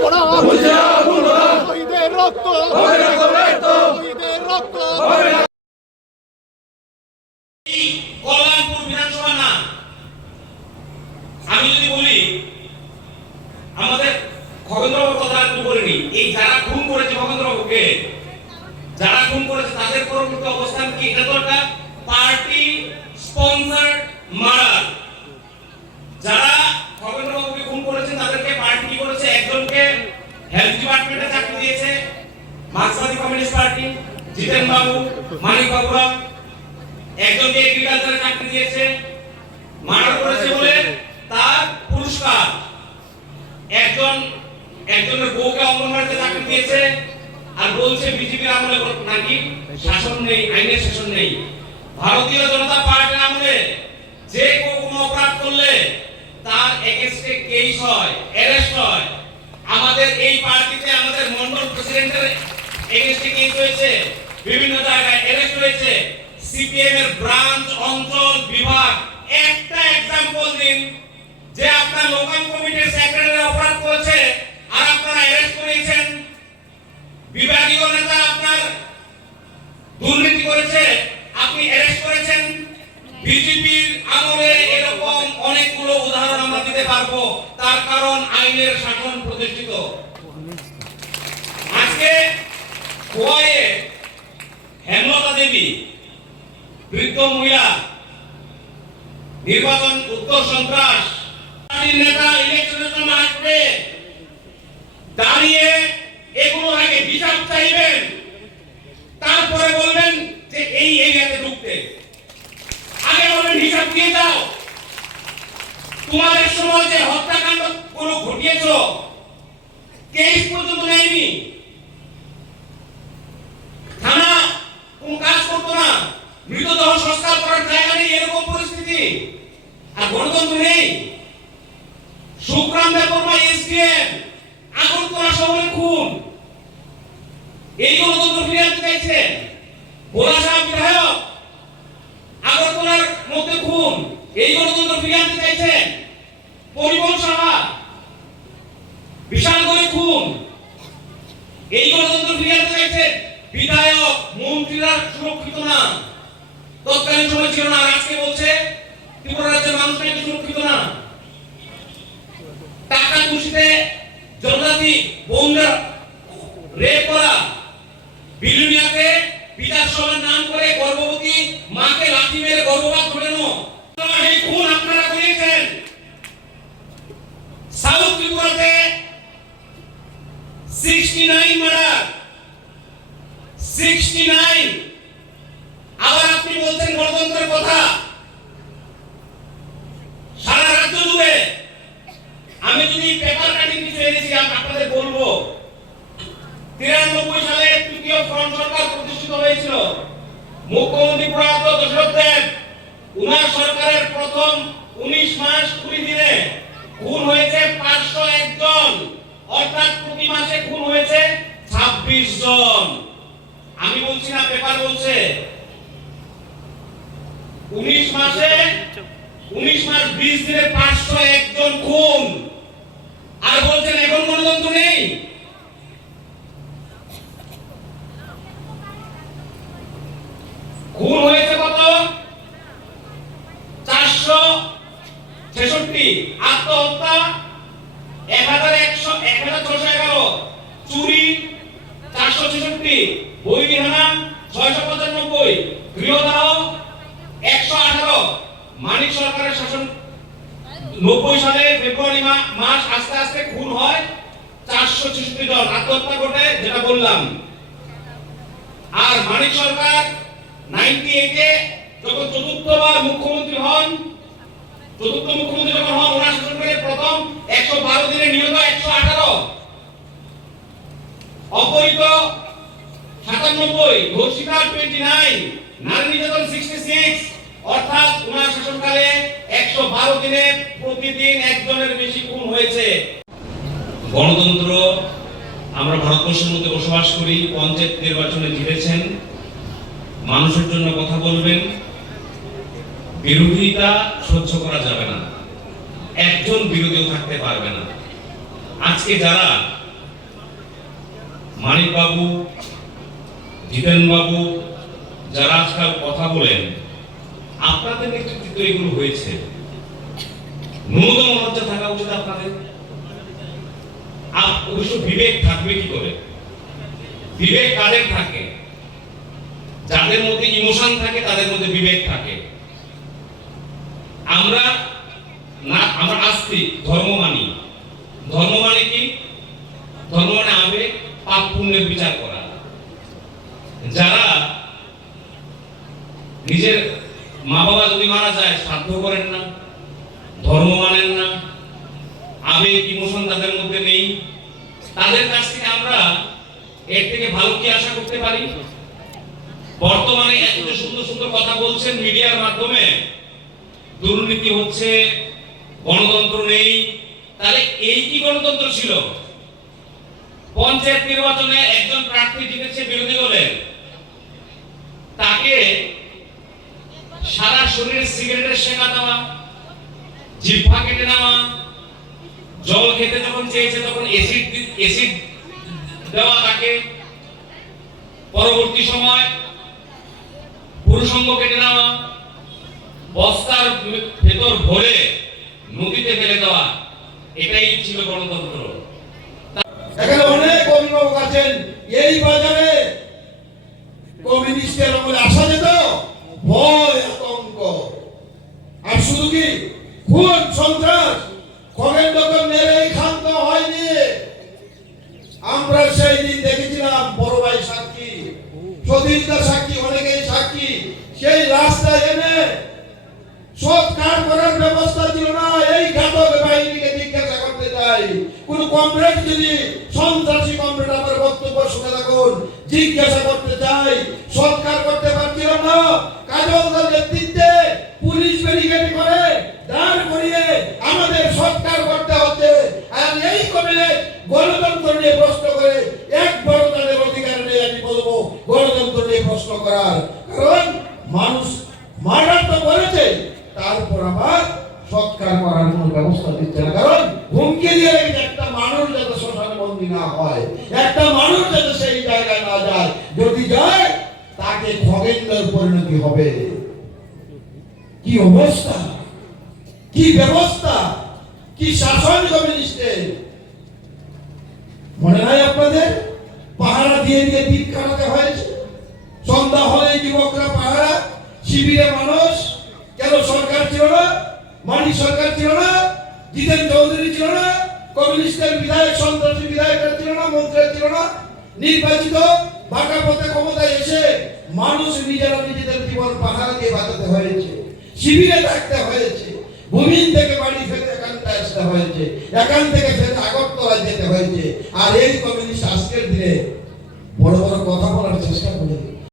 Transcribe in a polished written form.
ভুলবো না, ভুলবো না, শহীদের রক্ত হবে না কো ব্যর্থ, শহীদের রক্ত হবে না। কল্যাণপুর বিধানসভা না, আমি যদি বলি আমাদের খগেন্দ্রবাবুর কথা একটু বলিনি, এই যারা খুন করেছে খগেন্দ্রবাবুকে, যারা খুন করেছে তাদের পরবর্তী অবস্থান কি? এটা তো একটা পার্টি স্পন্সর্ড মার্ডার। যারা খগেন্দ্রবাবুকে খুন করেছে তাদেরকে পার্টি কি করেছে? একজনকে হেলথ ডিপার্টমেন্টে চাকরি দিয়েছে মার্কসবাদী কমিউনিস্ট পার্টি জিতেন বাবু, মানিক বাবুরা, একজনকে এগ্রিকালচারে চাকরি দিয়েছে, মার্ডার করেছে বলে তার পুরস্কার। একজনের বউকে অঙ্গনওয়াড়িতে চাকরি দিয়েছে আর বলছে বিজেপির আমলে নাকি শাসন নেই, আইনের শাসন নেই। ভারতীয় জনতা পার্টির আমলে যে কোনো অপরাধ করলে তার এগেইনস্টে কেস হয়, অ্যারেস্ট হয়। আমাদের এই পার্টিতে আমাদের মন্ডল প্রেসিডেন্টের এগেইনস্টে কেস হয়েছে, বিভিন্ন জায়গায় অ্যারেস্ট হয়েছে। সিপিএম এর ব্রাঞ্চ, অঞ্চল, বিভাগ, একটা एग्जांपल দিন যে আপনার লোকাল কমিটির সেক্রেটারি অপরাধ করেছে আর আপনারা অ্যারেস্ট করেছেন। বিভাগীয় নেতা আপনার দুর্নীতি করেছে, আপনি অ্যারেস্ট করেছেন। বিজেপির আমলে এরকম অনেকগুলো উদাহরণ আমরা দিতে পারবো, তার কারণ আইনের শাসন প্রতিষ্ঠিত। আজকে খোয়াইয়ে হেমলতা দেবী বৃদ্ধ মহিলা নির্বাচন উত্তর সন্ত্রাস নেতা ইলেকশনের সময় আসবে, দাঁড়িয়ে এগুলো আগে হিসাব চাইবেন, তারপরে বলবেন যে এই এরিয়াতে ঢুকতে। আগে বলবেন হিসাব দিয়ে দাও। তোমাদের সময় যে হত্যাকাণ্ড গুলো ঘটিয়েছো কেস পর্যন্ত নেয়নি, থানা কোন কাজ করতো না, মৃতদেহ সংস্কার করার জায়গা নেই, এরকম পরিস্থিতি। আর গণতন্ত্র নেই। সুগ্রাম দেববর্মা এসডিএম আগরতলা শহরে খুন, এই গণতন্ত্র ফিরে আনতে চাইছেন। ভোলা সাহেব বিধায়ক আগরতলার মধ্যে খুন, এই গণতন্ত্র ফিরে আনতে চাইছেন। পরিবহন সাহা বিশালগড়ে খুন, এই গণতন্ত্র ফিরে আনতে চাইছেন। বিধায়ক মন্ত্রীরা সুরক্ষিত না, তৎকালীন সময় ছিল না, আর আজকে বলছে ত্রিপুরা রাজ্যের মানুষ নাকি সুরক্ষিত না। টাকা খুশিতে জনজাতি বোনদের রেপ করা, বিলুনিয়াতে বিধানসভার নাম করে গর্ভবতী মাকে লাঠি মেরে গর্ভপাত ঘটানো, এই খুন আপনারা করিয়েছেন। সাউথ ত্রিপুরাতে 69 মার্ডার, 69। আবার আপনি বলছেন গণতন্ত্রের কথা। সারা রাজ্য জুড়ে আমি যদি পেপার কাটিং কিছু এনেছি আপনাদের বলবো। 93 সালে তৃতীয় ফ্রন্ট সরকার প্রতিষ্ঠিত হয়েছিল। মুখ্যমন্ত্রী প্রয়াত দশরথ দেব, উনার সরকারের প্রথম 19 মাস 20 দিনে খুন হয়েছে 501 জন, অর্থাৎ প্রতি মাসে খুন হয়েছে 26 জন। আমি বলছি না, পেপার বলছে। 19 মাস 20 দিনে 501 জন খুন, আর বলছেন এখন গণতন্ত্র নেই। খুন হয়েছে কত? 466, আত্মহত্যা 1611, চুরি 466, বৈরিহানা 695, গৃহদাহ 118। মানিক সরকারের শাসন 90 সালে ফেব্রুয়ারি মাস আস্তে আস্তে খুন হয় 466 জন, আত্মহত্যা ঘটে যেটা বললাম। আর মানিক সরকার 98-এ যখন চতুর্থবার মুখ্যমন্ত্রী হন, ওনার শাসনকালে প্রথম 112 দিনে নিহত 118, অপহৃত 97, ধর্ষিতা 29, নারী নির্যাতন 66, অর্থাৎ ওনার শাসনকালে 112 দিনে প্রতিদিন একজনের বেশি খুন হয়েছে। গণতন্ত্র, আমরা ভারতবর্ষের মধ্যে বসবাস করি, পঞ্চায়েত নির্বাচনে জিতেছেন, মানুষের জন্য কথা বলবেন, বিরোধিতা সহ্য করা যাবে না, একজন বিরোধীও থাকতে পারবে না। আজকে যারা মানিক বাবু, জিতেন বাবু যারা আজকাল কথা বলেন, আপনাদের নেতৃত্বে এগুলো হয়েছে। ন্যূনতম লজ্জা থাকা উচিত আপনাদের। অবশ্য বিবেক থাকবে কি করে? বিবেক কাদের থাকে? যাদের মধ্যে ইমোশন থাকে তাদের মধ্যে বিবেক থাকে। আমরা আস্তিক, ধর্ম মানি। ধর্ম মানে কি? ধর্ম মানে আবেগ, পাপ পুণ্যের বিচার করা। যারা নিজের মা বাবা যদি মারা যায় শ্রাদ্ধ করেন না, ধর্ম মানেন না, আবেগ ইমোশন তাদের মধ্যে নেই, তাদের কাছ থেকে আমরা এর থেকে ভালো কি আশা করতে পারি? বর্তমানে এত সুন্দর সুন্দর কথা বলছেন মিডিয়ার মাধ্যমে, দুর্নীতি হচ্ছে, গণতন্ত্র নেই। তাহলে এই কি গণতন্ত্র ছিল? পঞ্চায়েত নির্বাচনে একজন প্রার্থী জিতেছে বিরোধী দলের, তাকে সারা শরীরে সিগারেটের শেখা দেওয়া, জিহ্বা কেটে নেওয়া, জল খেতে যখন চেয়েছে তখন এসিড দেওয়া তাকে, পরবর্তী সময় পুরুষাঙ্গ কেটে নেওয়া, বস্তার ভেতর ভরে নদীতে ফেলে দেওয়া, এটাই ছিল গণতন্ত্র। এখানে অনেক অভিভাবক আছেন, এই বাজারে কমিউনিস্টের আমলে আসা যেত, ভয় আতঙ্ক, আর শুধু কি খুন সন্ত্রাস, খগেন দত্ত মেরে ক্ষান্ত হয়নি। আমরা সেই দিন দেখেছিলাম, বড় ভাই সাক্ষী, সতীশদা সাক্ষী, অনেকেই সাক্ষী। সেই রাস্তায় এনে সৎকার করার ব্যবস্থা ছিল না। এই ঘাতক বাহিনীকে জিজ্ঞাসা করতে চাই, কোন কমরেড যদি সন্ত্রাসী কমরেড আমার বক্তব্য শুনে থাকুন, জিজ্ঞাসা করতে চাই, সৎকার করতে পারছিল না। কাজলদার নেতৃত্বে পুলিশ ব্যারিকেড করে দাঁড় করিয়ে আমাদের সৎকার করতে হচ্ছে। আর এই কমিলে গণতন্ত্র নিয়ে প্রশ্ন করে এক বড় তাদের অধিকার নেই। আমি বলবো গণতন্ত্র নিয়ে প্রশ্ন করার, কারণ মানুষ মারার তো করেছে, তারপর আবার সৎকার করার কোন ব্যবস্থা দিচ্ছে না। কারণ হুমকি দিয়ে রেখেছে একটা মানুষ যাতে শ্মশানে বন্দী না হয়, একটা মানুষ যাতে সেই জায়গায় না যায়, যদি যায় তাকে খগেন্দ্রের পরিণতি হবে। কি অবস্থা, কি ব্যবস্থা, কি শাসন কমিউনিস্টের! মনে নাই আপনাদের? পাহারা দিয়ে দিয়ে দিন কাটাতে হয়েছে। সন্ধ্যা হলে যুবকরা পাহারা, শিবিরে মানুষ। কেন সরকার ছিল না? মানি সরকার ছিল না, জিতেন চৌধুরী ছিল না, কমিউনিস্টের বিধায়ক সন্ত্রাসী বিধায়করা ছিল না, মন্ত্রী ছিল না। নির্বাচিত বাঁকা পথে ক্ষমতায় এসে মানুষ নিজেরা নিজেদের জীবন পাহারা দিয়ে বাঁচাতে হয়েছে, শিবিরে থাকতে হয়েছে, ভূমিন থেকে বাড়ি ফেলে একান্তে আসতে হয়েছে, একান থেকে ফেলে আগরতলায় যেতে হয়েছে। আর এই কমিউনিস্ট আজকের দিনে বড় বড় কথা বলার চেষ্টা করে